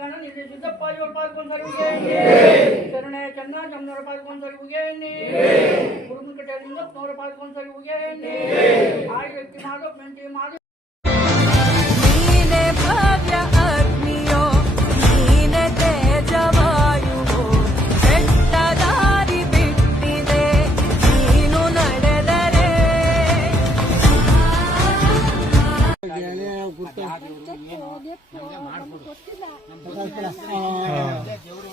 ಗಣ ನಿಧಿ ಸಿದ್ದಪ್ಪ ಇವರು ಪಾಲ್ಗೊಂಡರಿಗೆ ಶರಣೆ ಚನ್ನ ಜಮ್ನವರು ಪಾಲ್ಗೊಂಡರಿಗೆ ಗುರುಮುಕಟೆ ಲಿಂಗಪ್ಪನವರು ಪಾಲ್ಗೊಂಡರಿಗೆ ಆಯ್ ವ್ಯಕ್ತಿ ಮಾಡು ಮೆಂಟಿ ಮಾಡು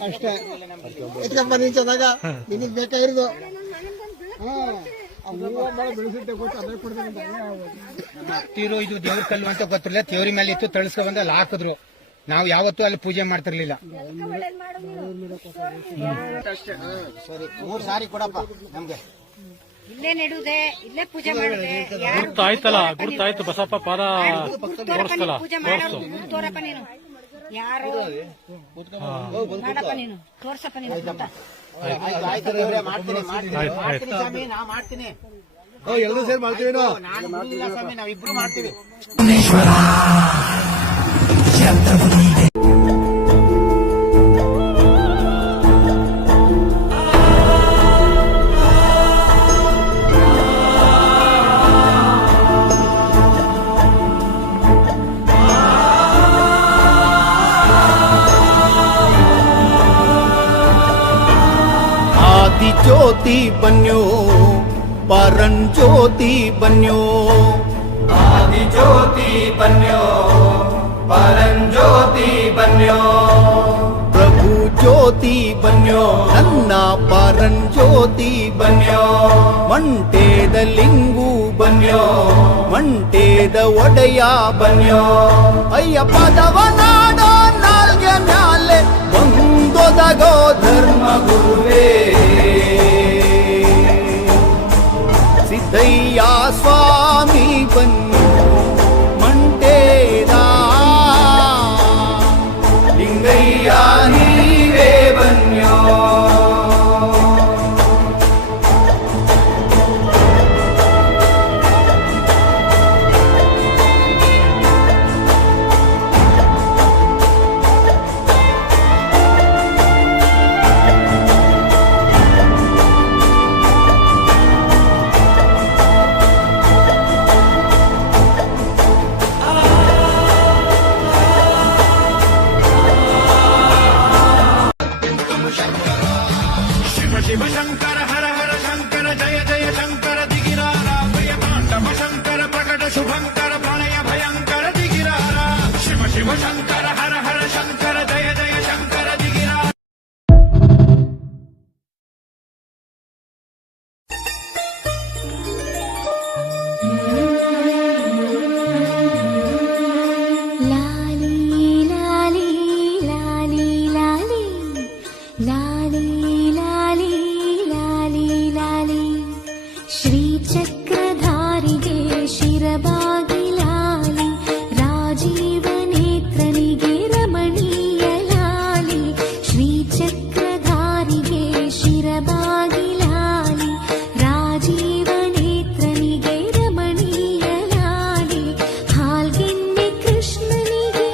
ಅಷ್ಟೇ ಎತ್ಕೊಂಬನ್ನಿ ಚೆನ್ನಾಗ ನಿನಗ್ ಬೇಕಾಗಿರೋದು ತೀರೋ ಇದು ದೇವ್ರ ಕಲ್ಲು ಅಂತ ಗೊತ್ತಿರಲಿಲ್ಲ. ತೇವ್ರಿ ಮೇಲೆ ಇತ್ತು, ತಳಿಸ್ಕೊ ಬಂದು ಅಲ್ಲಿ ಹಾಕಿದ್ರು. ನಾವು ಯಾವತ್ತೂ ಅಲ್ಲಿ ಪೂಜೆ ಮಾಡ್ತಿರ್ಲಿಲ್ಲ. ಸರಿ 3 ಸಾರಿ ಕೊಡಪ್ಪ ನಮ್ಗೆ. ಇಲ್ಲೇ ನೆಡುದೆ, ಇಲ್ಲೇ ಪೂಜೆ ಮಾಡುದೆ. ಗುರ್ತಾಯ್ತಲ್ಲ, ಗುರ್ತಾಯ್ತು ಬಸಪ್ಪ ಪಾದ ತೋರಿಸ್ತಲ್ಲ. ಪೂಜೆ ಮಾಡೋದು ತೋರಪ್ಪ ನೀನು. ಯಾರು ಮಾಡಪ್ಪ ನೀನು, ತೋರ್ಸಪ್ಪ ನೀನು. ಆಯ್ತು ದೇವ್ರೆ, ಮಾಡ್ತೀನಿ ಸ್ವಾಮಿ, ನಾ ಮಾಡ್ತೀನಿ. ಎಲ್ಲರೂ ಸೇರಿ ಮಾಡ್ತೀವಿ. ನಾನು ಬಿಡುದಿಲ್ಲ ಸ್ವಾಮಿ, ನಾವಿಬ್ರು ಮಾಡ್ತೀವಿ. ज्योति बन्यो परम ज्योति बन्यो, आदि ज्योति बन्यो परम ज्योति बन्यो, प्रभु ज्योति बन्यो नन्न परम ज्योति बन्यो, मंटेद लिंगु बन्यो मंटेद ಒಡೆಯ बन्यो, ಅಯ್ಯಪ್ಪದವ ನಾಡೋ ನಾಲ್ಗೆ ಮ್ಯಾಲೆ ಒಂದೊದಗೋ ಧರ್ಮ ಗುರುವೇ, ಸಿದ್ದಯ್ಯ ಸ್ವಾಮಿ ಬನ್ನಿ ಮಂಟೇದ ಲಿಂಗಯ್ಯ ನೀವೇ ಬನ್ಯೋ. शिव शंकर हर हर शंकर जय जय शंकर दिगिरारा, भय तांडव शंकर प्रकट शुभंकर प्रणय भयंकर दिगिरारा, शिव शिव शंकर हर हर शंकर जय जय शंकर दिगिरारा. ಶ್ರೀಚಕ್ರಧಾರಿಗೆ ಶಿರಬಾಗಿಲಾಲಿ, ರಾಜೀವ ನೇತ್ರನಿಗೆ ರಮಣೀಯ ಲಾಲಿ, ಶ್ರೀಚಕ್ರಧಾರಿಗೆ ಶಿರಬಾಗಿಲಾಲಿ, ರಾಜೀವ ನೇತ್ರನಿಗೆ ರಮಣೀಯ ಲಾಲಿ, ಹಾಲ್ಗೆನ್ನೆ ಕೃಷ್ಣನಿಗೆ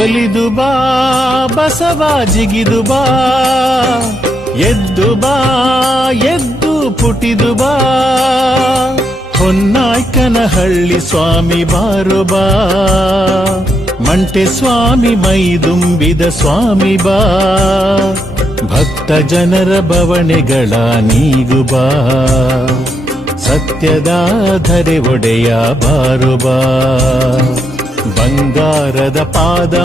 ಒಲಿದು ಬಾ ಬಸವ ಜಿಗಿದು ಬಾ, ಎದ್ದು ಬಾ ಎದ್ದು ಪುಟಿದು ಬಾ, ಹೊನ್ನಾಯ್ಕನಹಳ್ಳಿ ಸ್ವಾಮಿ ಬಾರು ಬಾ, ಮಂಟೆ ಸ್ವಾಮಿ ಮೈದುಂಬಿದ ಸ್ವಾಮಿ ಬಾ, ಭಕ್ತ ಜನರ ಬವಣೆಗಳ ನೀಗು ಬಾ, ಸತ್ಯದ ಧರೆ ಒಡೆಯ ಬಾರು ಬಾ, ಬಂಗಾರದ ಪಾದ